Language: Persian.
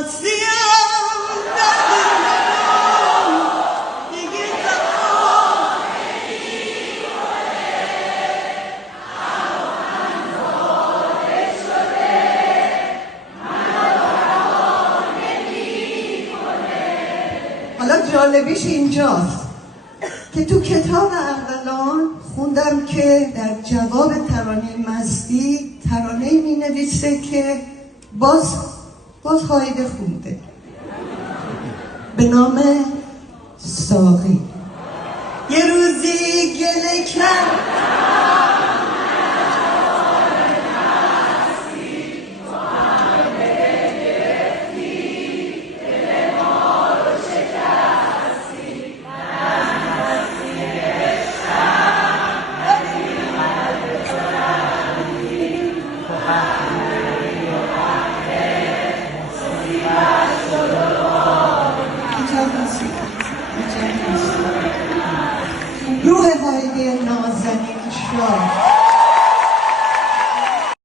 حالا جالبیش اینجاست که تو کتاب ارغلان خوندم که در جواب ترانه مستی ترانه می نویسه که باز هایده خونده به نام ساقی. یه روزی گله کرد روح هایده نازنین شاه